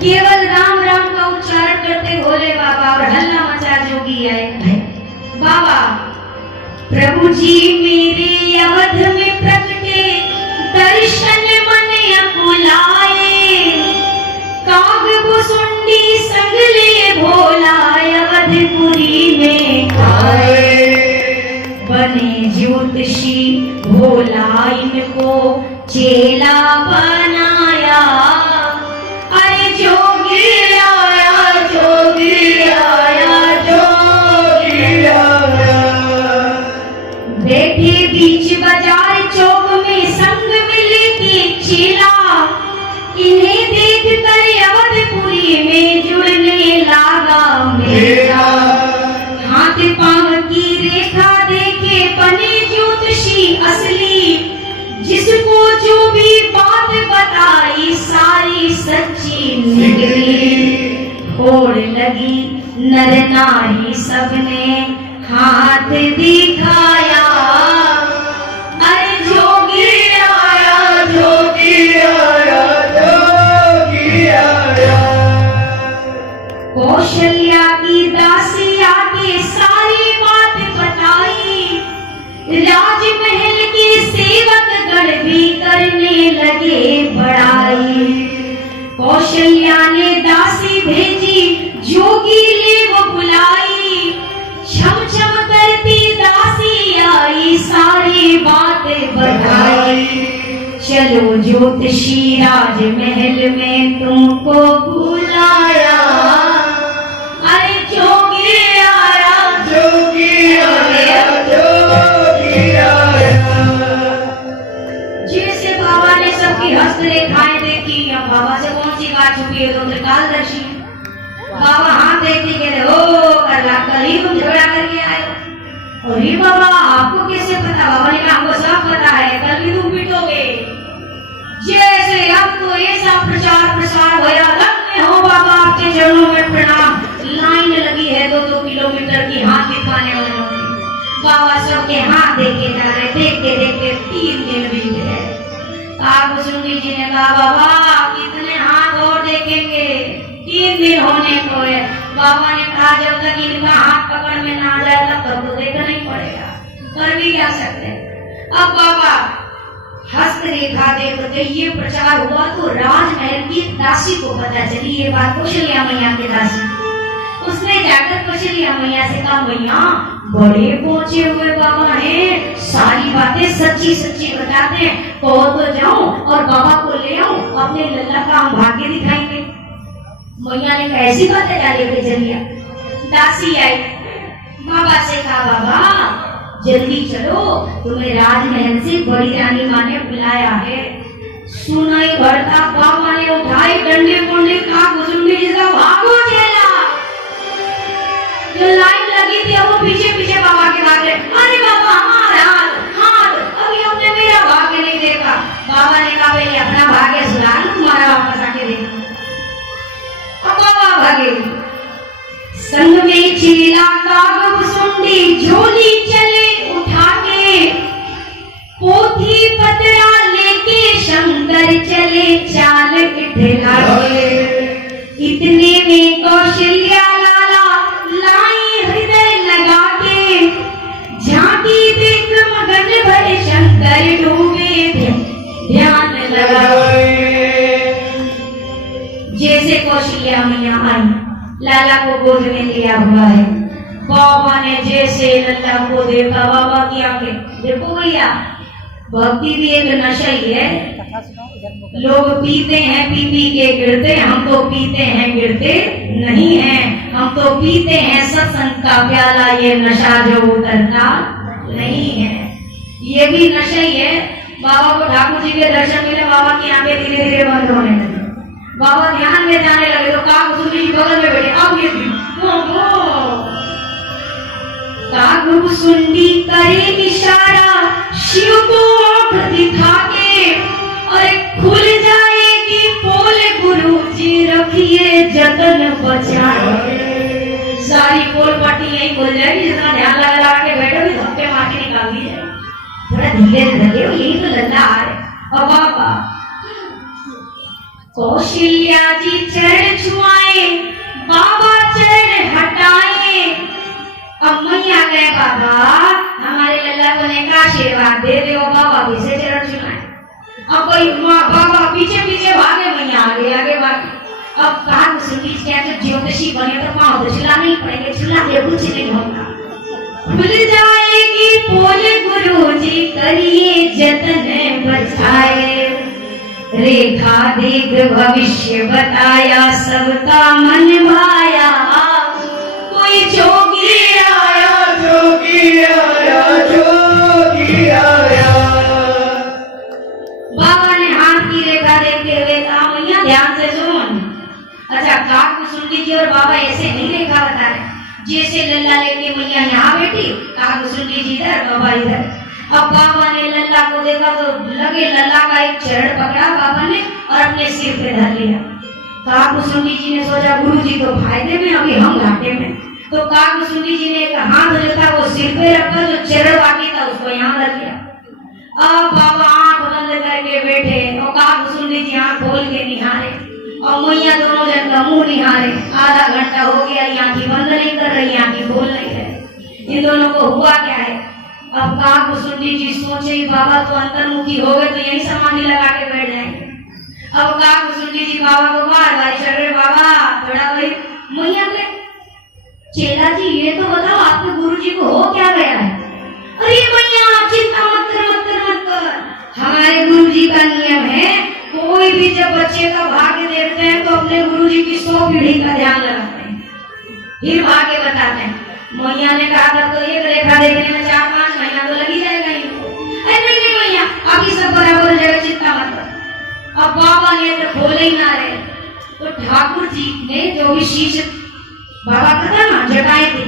केवल राम राम का उच्चारण करते भोले बाबा और हल्ला मचा जोगी आए। बाबा प्रभु जी मेरे अवध में प्रकटे, दर्शन मन अकुलाए, काग भुसुंडी संग ले भोला अवधपुरी में आए। बने ज्योतिषी भोला इनको चेला बनाया, अरे जोगी आया जोगी आया जोगी आया। बैठे बीच बाजार चौक में संग मिले के चेला, इन्हें देख कर अवधपुरी में जुड़ने लगा मेरा। हाथ पांव की रेखा देखे बने ज्योतिषी असली, जिसको जो भी बात बताई सारी सच्ची निकली। होड़ लगी नर नारी सबने हाथ दिखाया, अरे जोगी आया जोगी आया जोगी आया। कौशल्या की दासी आके सारी बात बताई, राजमहल के सेवक गण भी करने लगे बड़ाई। कौशल्या ने दासी भेजी जोगी ले वो बुलाई, छम छम करती दासी आई सारी बातें बताई। चलो ज्योतिषी राजमहल में तुमको बुलाया, अरे जोगी आया जोगी आया जोगी आया। जैसे बाबा ने सबकी हस्तरेखाएं देखी, अब बाबा से कौन सी बात छुपी है, तो त्रिकालदर्शी बाबा हाथ देखते कहते ओ कल ही तुम झगड़ा करके आए हो। अरे बाबा आपको कैसे पता? बाबा ने कहा हमको सब पता है, कल भी तुम पिटोगे। जैसे अब तो ऐसा प्रचार प्रसार होया, लगने हो बाबा आपके चरणों में प्रणाम। लाइन लगी है 2-2 किलोमीटर की हाथ दिखाने वालों की। बाबा सबके हाथ देखे जा रहे, देखते देखते 3 दिन बीत गए। कागभूषुंडी जी ने कहा बाबा कितने हाथ और देखेंगे, 3 दिन होने को है। बाबा ने कहा जब तक इनका हाथ पकड़ में ना जाए तब तक तो देखना ही पड़ेगा, कर भी क्या सकते। अब बाबा हस्तरेखा देखते ये प्रचार हुआ तो राजमहल की दासी को पता चली ये बात, कौशल्या मैया की दासी। उसने जाकर कौशल्या मैया से कहा मैया बड़े पहुंचे हुए बाबा हैं, सारी बातें सच्ची सच्ची बताते हैं, कहो तो जाऊं और बाबा को ले आऊं, अपने लल्ला का हम भाग्य दिखाएंगे। मैया ने कैसी बातें डाली के जरिया। दासी आई बाबा से कहा बाबा जल्दी चलो, तुम्हें राजमहल से बड़ी रानी माँ ने बुलाया है। सुनाई भरता बाबा ने उठाए डंडे मुंडे कागभूषुंडी जैसा भागो चला। जो लाइन लगी थी वो पीछे पीछे बाबा के भाग रहे, अरे बाबा हमारा हाथ अभी हमने मेरा भाग्य नहीं देखा। बाबा ने कहा पहले अपना भाग्य सुधार, तुम्हारा वापस आके देखो। बाबा भागे संग में चेला कागभूषुंडी झोली चले उठा के, पोथी पतरा लेके शंकर चले चाल इठला के। इतने में कौशल्या लाला लाई हृदय लगा के, झांकी देख मगन भरे शंकर डूबे ध्यान लगा। जैसे कौशल्या मैया आई, लाला को गोद में लिया हुआ है। बाबा ने जैसे लल्ला को देखा, बाबा की आंखें देखो भैया, भक्ति भी एक नशा ही है। लोग पीते हैं, पी पी के गिरते, हम तो पीते हैं गिरते नहीं हैं। हम तो पीते हैं सत्संग का प्याला, ये नशा जो उतरता नहीं है, ये भी नशा ही है। बाबा को ठाकुर जी के दर्शन मिले, बाबा की आंखें धीरे धीरे बंद होने लगी। बाबा ध्यान में जाने लगे तो कागभूषुंडी जी बगल में बैठे, अब ये कागभूषुंडी करे इशारा शिव को आंख दिखा के, और खुल जाएगी पोल गुरु जी रखिए जतन बचा। सारी पोल पट्टी यही खुल जाएगी, जितना ध्यान लगा के बैठोगे धक्के मार के निकाल दी जाए। थोड़ा धीरे धीरे यही तो लल्ला आ रहे। और बाबा कौशल्या जी चरण छुआए, बाबा चरण हटाए। अब मैया गए बाबा हमारे लल्ला को ने का आशीर्वाद दे दे, बाबा भी से चरण छुआए। अब कोई बाबा पीछे पीछे भागे, मैया आगे आगे भागे। अब कहा सुनी क्या तो ज्योतिषी बने तो पाँव तो छिला नहीं पड़ेंगे, छिला के कुछ नहीं होगा। खुल जाएगी पोल गुरुजी करिए जतन बचाए, रेखा देख भविष्य बताया सबका मन भाया। कोई जोगी आया जोगी आया जोगी आया। बाबा ने हाथ की रेखा देखते हुए कहा मैया ध्यान से सुन। अच्छा काकभूसुंडी जी और बाबा ऐसे नहीं रेखा बता रहे, जैसे लल्ला लेके मैया यहाँ बैठी, काकभूसुंडी जी इधर बाबा इधर। अब बाबा ने लल्ला को देखा तो लगे लल्ला का एक चरण पकड़ा बाबा ने और अपने सिर पे धर लिया। काकभूसुंडी जी ने सोचा गुरु जी तो फायदे में, अभी हम घाटे में। तो काकभूसुंडी जी ने एक हाथ जो था वो सिर पे रखा, जो चरण बाकी था उसको यहाँ रख लिया। अब बाबा आंख बंद करके बैठे और काकभूसुंडी जी आंख खोल के निहारे और मैया दोनों जन का मुंह निहारे। आधा घंटा हो गया, आंखें बंद नहीं कर रही, आंखें खोल नहीं रहे। इन दोनों को हुआ क्या है? अब काकभूसुंडी जी सोचे बाबा तो अंतर्मुखी हो गए तो यही समाधि लगा के बैठ जाएंगे। अब काकभूसुंडी जी बाबा को बार बार चढ़ रहे, बाबा थोड़ा भाई मैया के चेला जी ये तो बताओ आपके गुरु जी को हो क्या गया है? अरे मैया चिंता मत कर मत कर मत कर, हमारे गुरु जी का नियम है कोई भी जब बच्चे का भाग्य देखते हैं तो अपने गुरु जी की 100 पीढ़ी का ध्यान लगाते हैं, फिर भाग्य बताते हैं। मैया ने कहा था तो एक रेखा देखने में 4-5 महीना तो लगी जाएगा इनको। अरे नहीं मैया अभी सब बराबर हो जाएगा, चिंता मत कर। अब बाबा ने तो खोले ही ना रहे, तो ठाकुर जी ने जो भी शीश बाबा का था ना जटाए थे,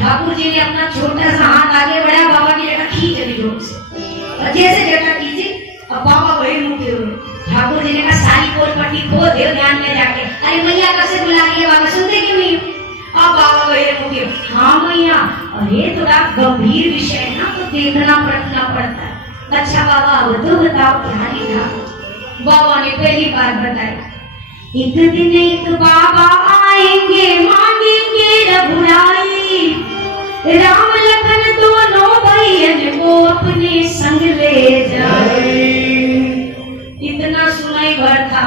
ठाकुर जी ने अपना छोटा सा हाथ आगे बढ़ाया, बाबा की जटा खींच ली जोर से और जैसे जटा खींची अब बाबा बड़े मुंह हुए। ठाकुर जी ने कहा सारी कोल पट्टी खो दे ध्यान में जाके। अरे मैया कैसे बुला रही है बाबा, सुनते क्यों नहीं? अब बाबा बड़े मुंह, हाँ मैया अरे थोड़ा गंभीर विषय है ना तो देखना पड़ता है। अच्छा बाबा अब तो बताओ क्या लिखा? बाबा ने पहली बार बताया, एक दिन एक बाबा आएंगे मांगेंगे रघुराई, राम लखन दोनों भाइयन को अपने संग ले जाए। इतना सुनाई भर था।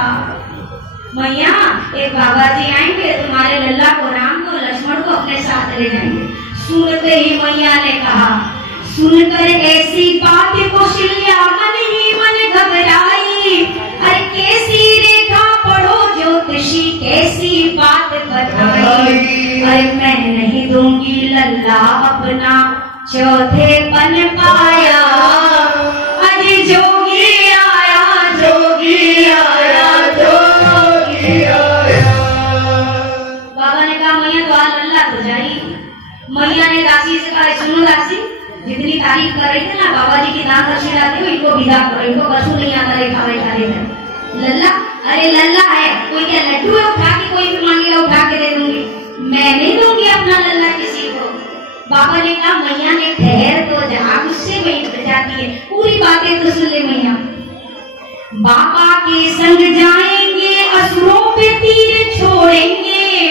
मैया एक बाबा जी आएंगे, तुम्हारे लल्ला को राम को लक्ष्मण को अपने साथ ले जाएंगे। सुनते ही मैया ने कहा, सुनकर ऐसी बात कौशल्या मन ही मन घबराई। अरे कैसी रेखा पढ़ो ज्योतिषी कैसी बात बताई। अरे मैं नहीं दूंगी लल्ला अपना चौथे पन पाया। अरे जोगी आया जोगी आया जोगी आया। बाबा ने कहा मैया तो आज लल्ला तो जाई। मैया ने दासी से कहा सुनो दासी, जितनी तारीफ कर रही थी ना बाबा जी की दान दक्षिणा दी, इनको विदा करो, इनको कछु नहीं आता रेखा वेखा देकर। लल्ला अरे लल्ला है कोई क्या लड्डू है उठा के कोई भी मांगेगा उठा के दे दूंगी, मैं नहीं दूंगी अपना लल्ला किसी को। बाबा ने कहा मैया ने ठहर तो जा, उससे वही जाती है, पूरी बातें तो सुन ले मैया। बाबा के संग जाएंगे असुरों पे तीर छोड़ेंगे,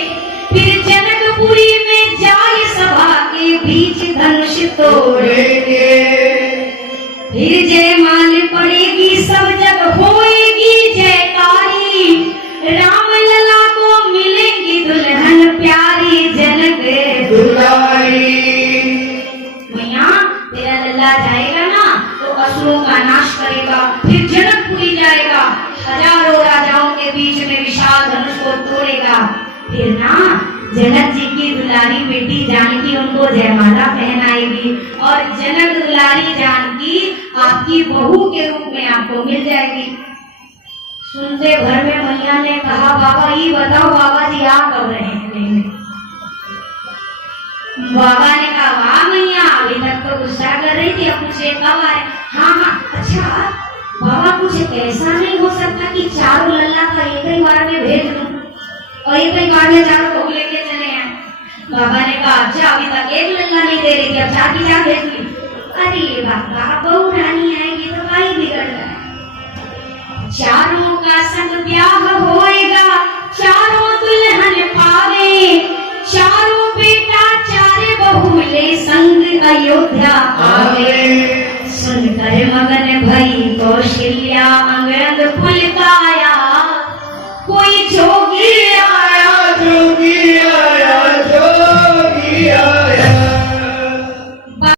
फिर जनकपुरी में जाए सभा के बीच धनुष तोड़ेंगे। फिर जयमाल पड़ेगी सब जग होएगी जयकारी, राम लला को मिलेंगी दुल्हन प्यारी जनक दुलारी। मैया तेरा लल्ला जाएगा ना तो असुरों का नाश करेगा, फिर जनकपुरी जाएगा, हजारों राजाओं के बीच में विशाल धनुष को तोड़ेगा। फिर ना जनक जी की दुलारी बेटी जानकी उनको जयमाला पहनाएगी और जनक दुलारी जानकी आपकी बहू के रूप में आपको मिल जाएगी। सुनते भर में मैया ने कहा बाबा ये बताओ बाबा जी आ कब रहे हैं? बाबा ने कहा वाह मैया अभी तक तो गुस्सा कर रही थी, अब पूछे कब आए? हाँ हाँ अच्छा बाबा कुछ ऐसा नहीं हो सकता कि चारों लल्ला का एक ही बार में भेज दूं और एक ही बार में चारों भोग लेके चले आए? बाबा ने कहा अच्छा अभी तक एक लल्ला नहीं दे रही थी, अब 4 की 4 भेज दी। अरे बाबा बहू रानी आएगी तो भाई बिगड़ रहा है, चारों का संग ब्याह होएगा, चारों दुल्हन पावे, चारों बेटा चारे बहुले संग अयोध्या आवे। सुनकर मगन भई